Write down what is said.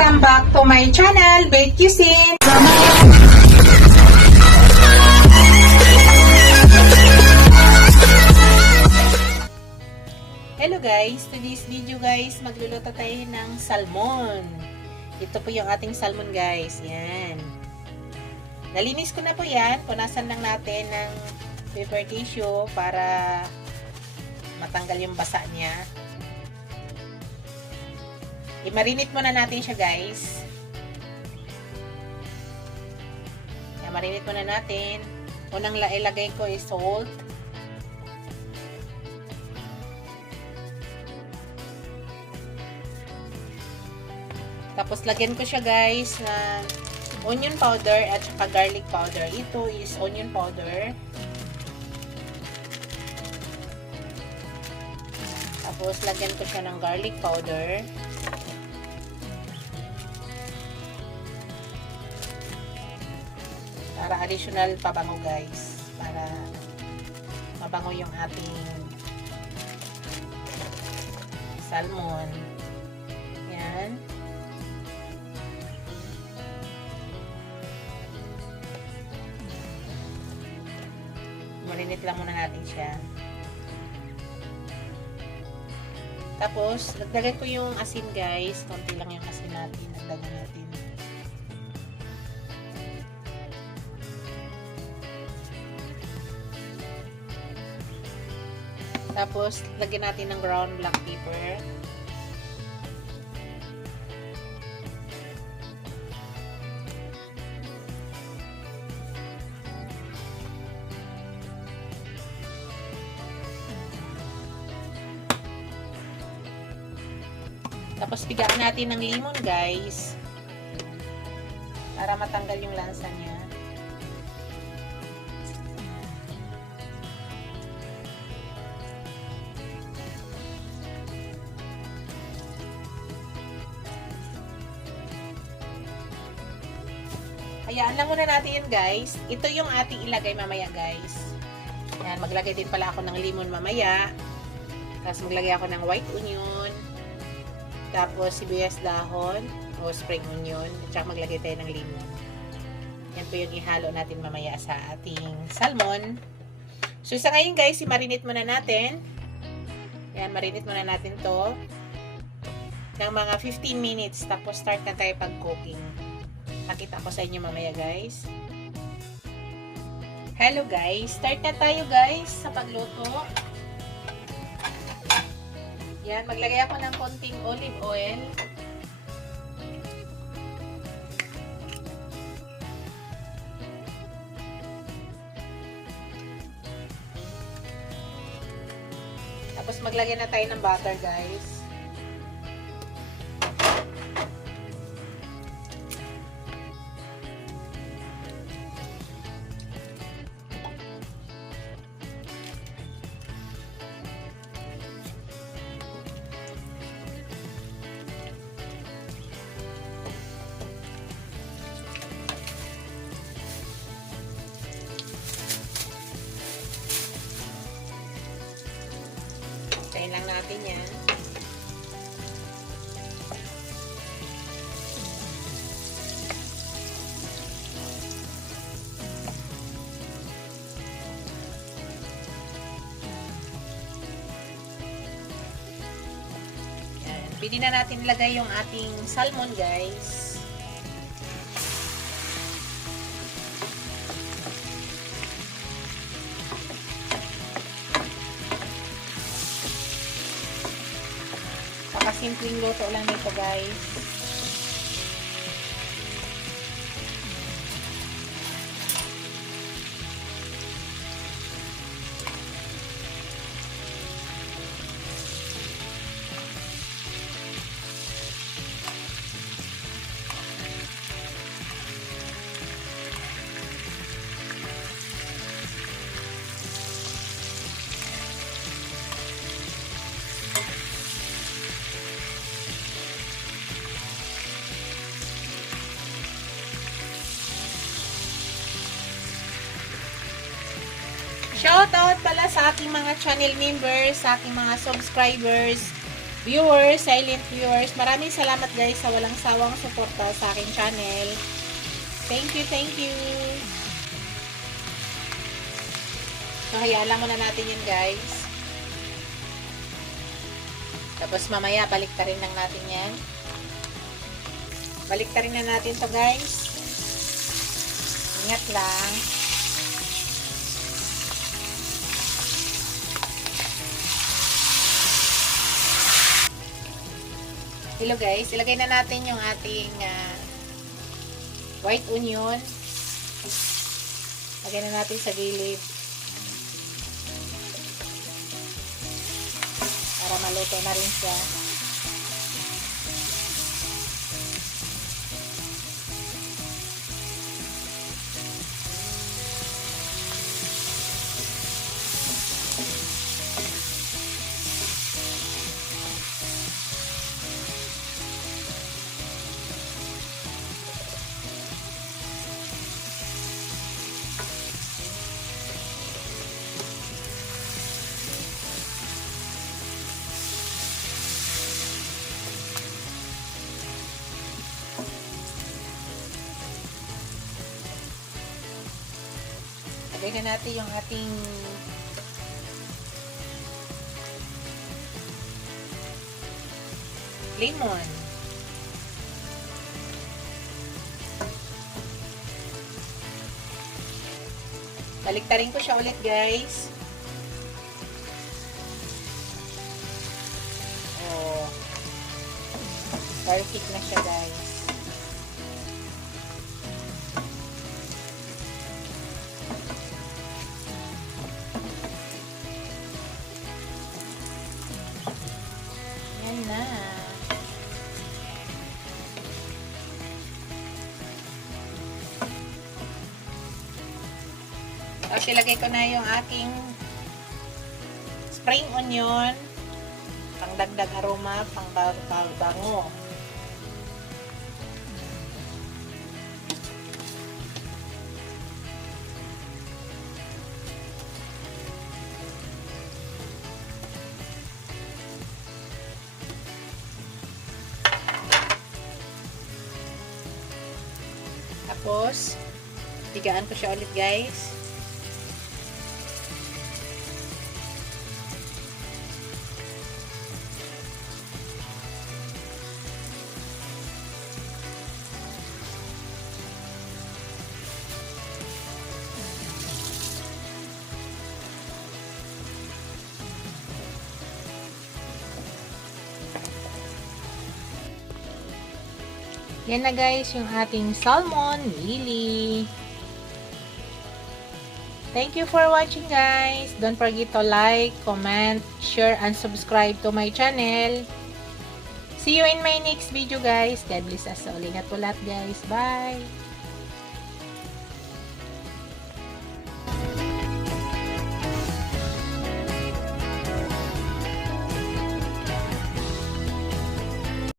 Welcome back to my channel, Bake Cuisine. Hello guys, today's video guys, magluluto tayo ng salmon. Ito po yung ating salmon guys, yan. Nalinis ko na po yan, punasan lang natin ng paper tissue para matanggal yung basa niya. I-marinate muna natin siya guys. I-marinate muna natin. Unang ilagay ko is salt. Tapos lagyan ko siya guys ng onion powder at saka garlic powder. Ito is onion powder. Tapos lagyan ko siya ng garlic powder. Para additional pabango guys. Para mabango yung ating salmon. Yan. Marinate lang muna natin siya. Tapos, nagdagay ko yung asin guys. Konti lang yung asin natin. Nagdagay natin. Tapos, lagyan natin ng ground black pepper. Tapos, bigyan natin ng lemon guys. Para matanggal yung lansa niya. Hayaan lang muna natin yun guys. Ito yung ating ilagay mamaya guys. Yan, maglagay din pala ako ng lemon mamaya. Tapos maglagay ako ng white onion. Tapos sibuyas dahon o spring onion. At saka maglagay tayo ng lemon. Yan po yung ihalo natin mamaya sa ating salmon. So sa ngayon guys, i-marinate muna natin. Yan, marinate muna natin to ng mga 15 minutes. Tapos start na tayo pag-cooking. Pakita ko sa inyo mamaya guys. Hello guys, start na tayo guys sa pagluto. Yan, maglagay ako ng konting olive oil. Tapos maglagay na tayo ng butter guys. Tayin lang natin yan. Pwede na natin ilagay yung ating salmon guys. Simpleng luto lang nito guys. Shoutout pala sa aking mga channel members, sa aking mga subscribers. viewers, silent viewers. Maraming salamat guys sa walang sawang suporta sa aking channel. Thank you, thank you. So, hayaan lang muna natin yun guys. Tapos mamaya, baliktarin lang natin yan. Baliktarin na natin to guys. Ingat lang. Hello guys, ilagay na natin yung ating white onion. Lagay na natin sa gilid. Para maluto na rin siya. Lagay na natin yung ating lemon. Baliktarin ko siya ulit guys. Oh. Perfect na siya guys. Na. Tapos ilagay ko na yung aking spring onion, pang dagdag aroma, pang bango. Tapos, tigaan ko siya ulit guys. Yan na guys, yung ating salmon lili. Thank you for watching guys. Don't forget to like, comment, share, and subscribe to my channel. See you in my next video guys. God bless us all. Ingat po lahat guys. Bye!